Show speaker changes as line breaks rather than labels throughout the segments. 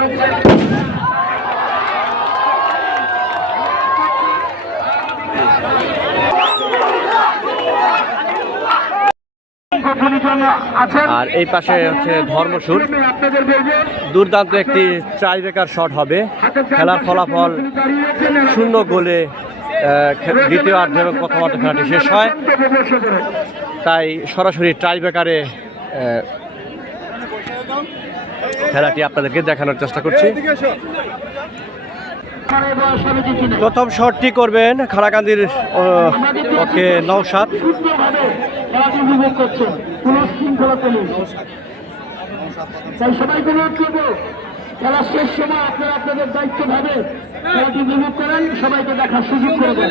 লোকদের
আর এই পাশে হচ্ছে ধর্মসুর। দুর্দান্ত একটি ট্রাইবেকার শট হবে। খেলার ফলাফল শূন্য গোলে দ্বিতীয় অর্ধ এবং খেলাটি শেষ হয়। তাই সরাসরি ট্রাইবেকারে খেলাটি আপনাদেরকে দেখানোর চেষ্টা করছি। প্রথম শটটি করবেন খারাকান্দির পক্ষে নৌসাদ
তাই শেষ সময় আপনারা আপনাদের দায়িত্ব ভাবে খেলাটি উপভোগ করেন সবাইকে দেখার সুযোগ করে দেন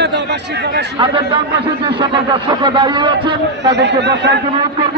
আপনার ডান পাশে যে সকল দর্শকরা দাঁড়িয়ে আছেন, তাদেরকে বসার অনুরোধ করব।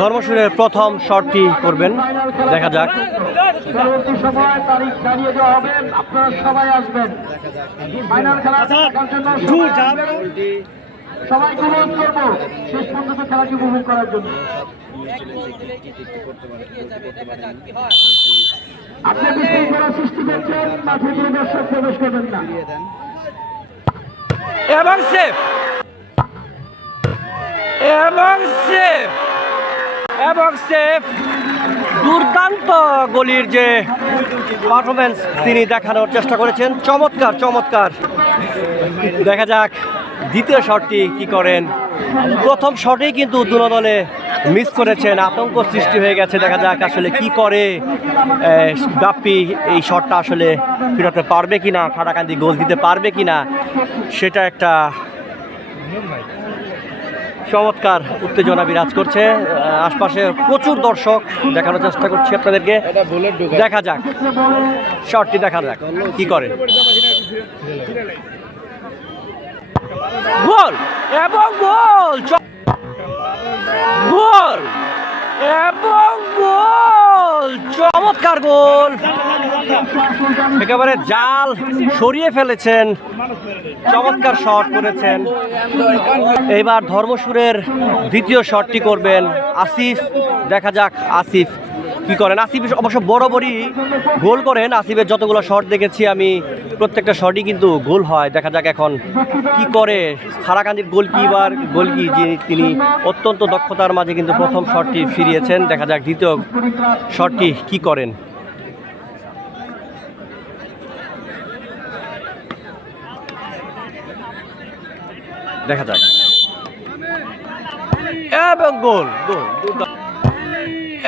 ধর্মসুরের প্রথম শটটি করবেন। দেখা যাক।
পরবর্তী সময় তারিখ জানিয়ে দেওয়া হবে আপনারা সবাই আসবেন। ফাইনাল খেলা সবাইকে অনুরোধ করব শেষ পর্যন্ত খেলাটি উপভোগ করার জন্য আপনি বিশৃঙ্খলা সৃষ্টি করছেন মাঠে দর্শক প্রবেশ করবেন না
এবং সেফ। এবং সেফ এবং সেফ দুর্দান্ত গলির যে পারফরমেন্স তিনি দেখানোর চেষ্টা করেছেন। চমৎকার চমৎকার। দেখা যাক দ্বিতীয় শটটি কি করেন। প্রথম শটেই কিন্তু দুনো দলে মিস করেছেন, আতঙ্ক সৃষ্টি হয়ে গেছে। দেখা যাক আসলে কি করে বাপ্পি এই শটটা আসলে ফিরাতে পারবে কি না খাটাকান্দি গোল দিতে পারবে কি না সেটা একটা চমৎকার উত্তেজনা বিরাজ করছে। আশপাশে প্রচুর দর্শক দেখানোর চেষ্টা করছি আপনাদেরকে। দেখা যাক। শর্টটি দেখা যাক কি করে। গোল এবং গোল। গোল এবং গোল। চমৎকার গোল। একেবারে জাল সরিয়ে ফেলেছেন, চমৎকার শট করেছেন। এইবার ধর্মসুরের দ্বিতীয় শটটি করবেন আসিফ। দেখা যাক আসিফ কি করেন? আসিফ অবশ্য বরাবরই গোল করেন। আসিফের যতগুলো শট দেখেছি আমি, প্রত্যেকটা শটই কিন্তু গোল হয়। দেখা যাক এখন কি করে। খারাকান্দির গোলকিপার গোলকি যিনি, তিনি অত্যন্ত দক্ষতার মাঝে কিন্তু প্রথম শটটি ফিরিয়েছেন। দেখা যাক দ্বিতীয় শটটি কি করেন। দেখা যাক। এবং গোল গোল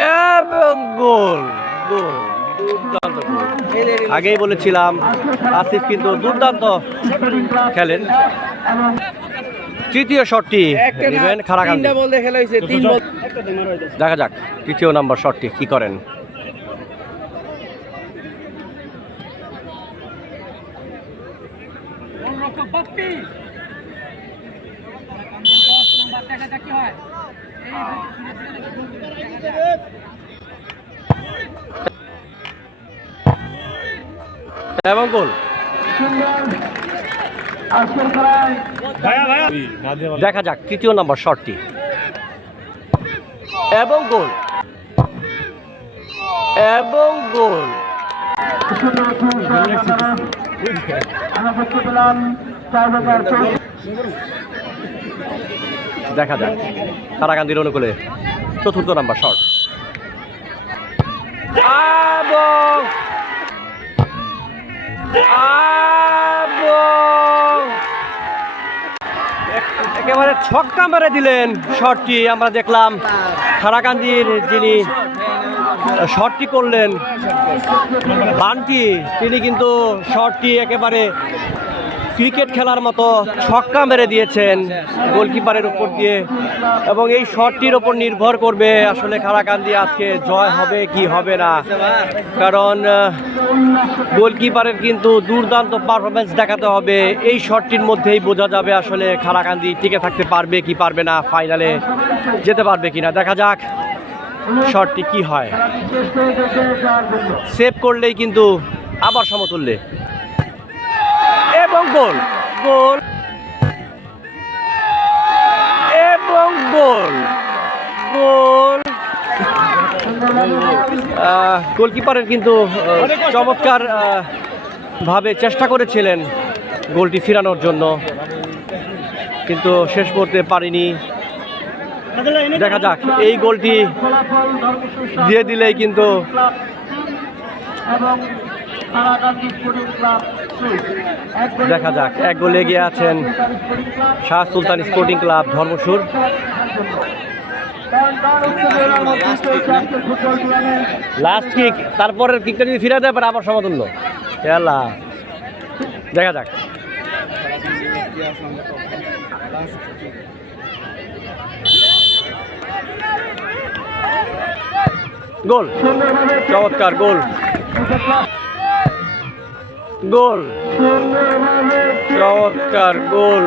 গোল গোল দুর্দান্ত গোল। আগেই বলেছিলাম আসিফ কিন্তু দুর্দান্ত খেলেন। তৃতীয় শটটি নেবেন খারাকান্দি
বলতে খেলা হয়েছে তিন বল।
দেখা যাক তৃতীয় নম্বর শটটি কি করেন। এবং গোল দেখা যাক তৃতীয় নম্বর শটটি। এবং গোল। এবং গোল। দেখা যাক। তারাকান্দির অনুকূলে। চতুর্থ নাম্বার, শট। একেবারে ছক্কা মেরে দিলেন শটটি, আমরা দেখলাম খারাকান্দির যিনি শটটি করলেন। বানটি, তিনি কিন্তু শটটি একেবারে ক্রিকেট খেলার মতো ছক্কা মেরে দিয়েছেন গোলকিপারের উপর দিয়ে। এবং এই শটটির ওপর নির্ভর করবে আসলে খারাকান্দি আজকে জয় হবে কি হবে না। কারণ গোলকিপারের কিন্তু দুর্দান্ত পারফরমেন্স দেখাতে হবে। এই শটটির মধ্যেই বোঝা যাবে আসলে খারাকান্দি টিকে থাকতে পারবে কি পারবে না ফাইনালে যেতে পারবে কি না দেখা যাক শটটি কি হয়। সেভ করলেই কিন্তু আবার সমতুল্যে। গোল। গোল। এবং গোল। গোল। গোলকিপারের কিন্তু চমৎকার ভাবে চেষ্টা করেছিলেন গোলটি ফিরানোর জন্য। কিন্তু শেষ করতে পারিনি। দেখা যাক, এই গোলটি দিয়ে দিলেই কিন্তু
এবং
দেখা যাক, এক গোলে এগিয়ে আছেন Shah Sultan sporting club Dharmasur. Last kick তারপরের কিকটা যদি ফিরে দেয় পারে আবার সমতুল্য। খেলা দেখা যাক। গোল। চমৎকার, গোল। গোল। চমৎকার গোল।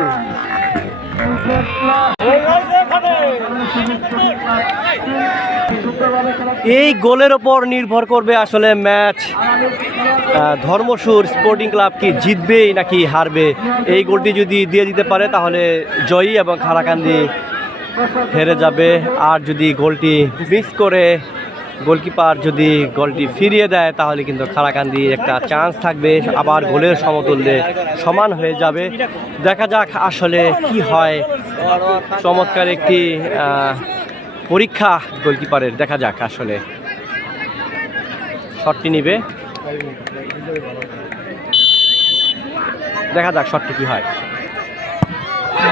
এই গোলের ওপর নির্ভর করবে আসলে ম্যাচ ধর্মসুর স্পোর্টিং ক্লাব কি জিতবেই নাকি হারবে? এই গোলটি যদি দিয়ে দিতে পারে তাহলে জয়ী এবং খারাকান্দি হেরে যাবে। আর যদি গোলটি মিস করে গোলকিপার যদি গোলটি ফিরিয়ে দেয়, তাহলে কিন্তু খারাকান্দি একটা চান্স থাকবে। আবার গোলের সমতুল্যে সমান হয়ে যাবে। দেখা যাক আসলে কি হয়। চমৎকার একটি পরীক্ষা গোলকিপারের। দেখা যাক আসলে। শটটি নিবে। দেখা যাক শটটি কি হয়।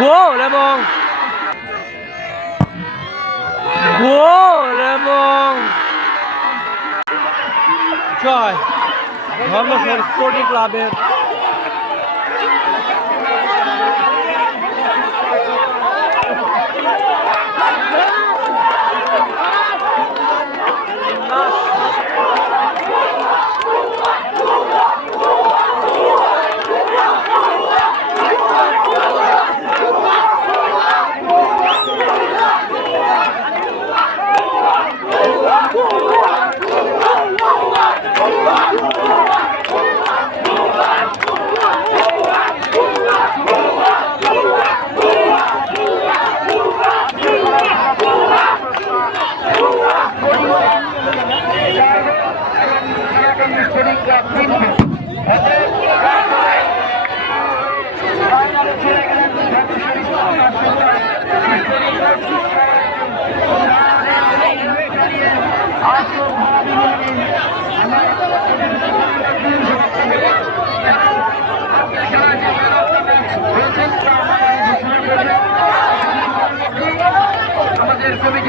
গোল এবং গোল এবং জয়। ধর্মসর স্পোর্টিং ক্লাবের